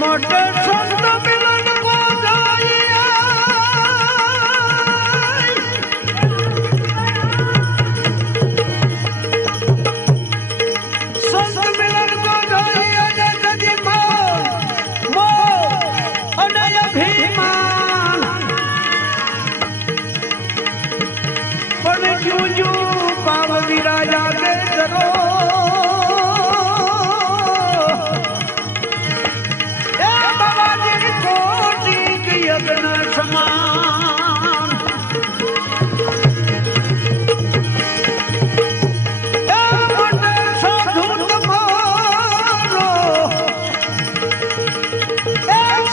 मोटे संत मिलन को जाइए, संत मिलन को जाइए जगति मोह अनय अभिमान पण जू जू पाव विराजा के करो यज्ञ समान साधु बोलो,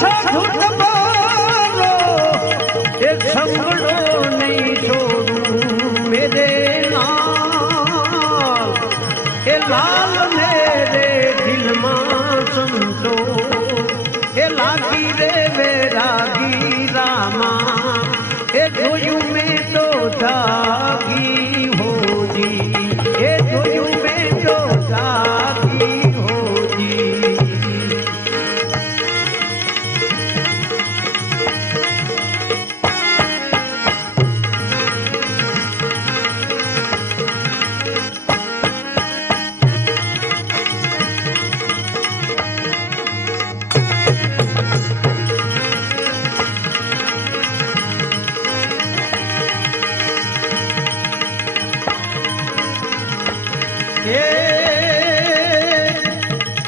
साधु बोलो, एक संगड़ो नहीं छोड़ू मेरे नाल, ए लाल मेरे दिल मां संतो, ए लागी रे वैरागी रामा, ए जोयू में तो जागी हो जी, ए जोयू में तो जागी हो जी।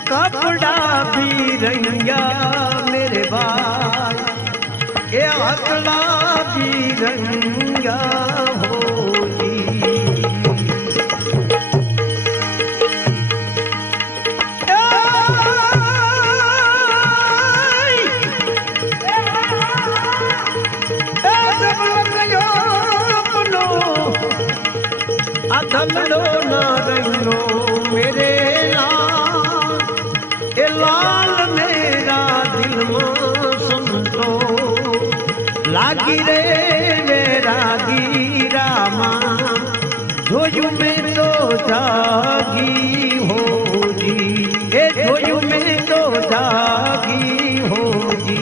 कपड़ा भी रंगा मेरे भाई, ये हकला भी रंगा हो जी, अधलो न रंगो मेरे लाल मेरा दिल मां संतो, लागी रे वैरागी रामा, जोयू में तो जागी हो जी, ए जोयू में तो जागी हो जी।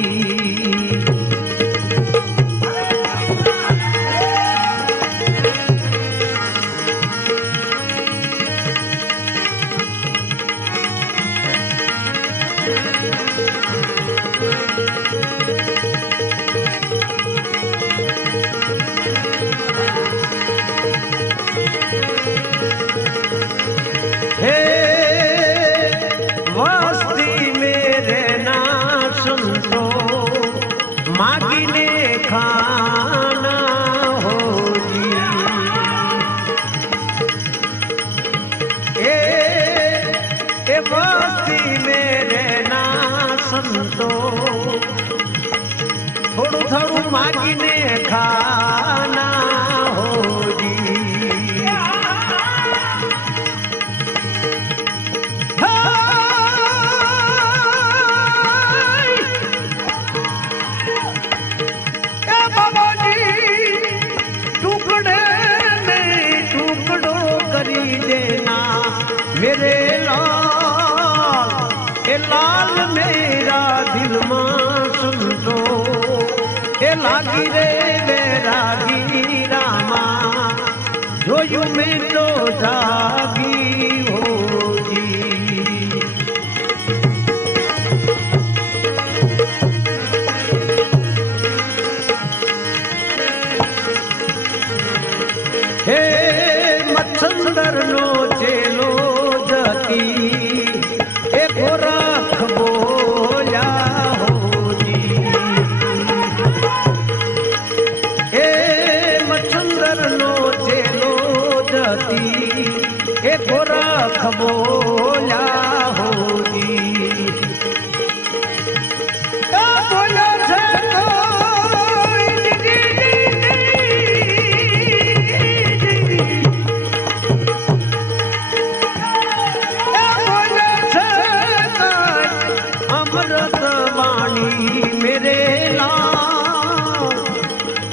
हे वस्ती मेरे ना संतो, मांगने खाना हो जी, ए वस्ती मेरे ना संतो, थोड़ू थोड़ू मांगने खाना हो जी। मेरे लाल, ए लाल मेरा दिल मां संतो, ए लागी रे वैरागी रामा, जोयू में तो जागी हो जी। हे मच्छंदर नो चेलो जती, ए गोरख बोया हो जी, ए मच्छंदर नो चेलो जती, ए गोरख बोया हो जी।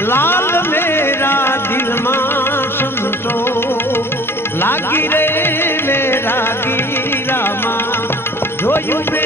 लाल मेरा दिल मां संतो, લાગી રે વેરાગી રામા જોયું મેં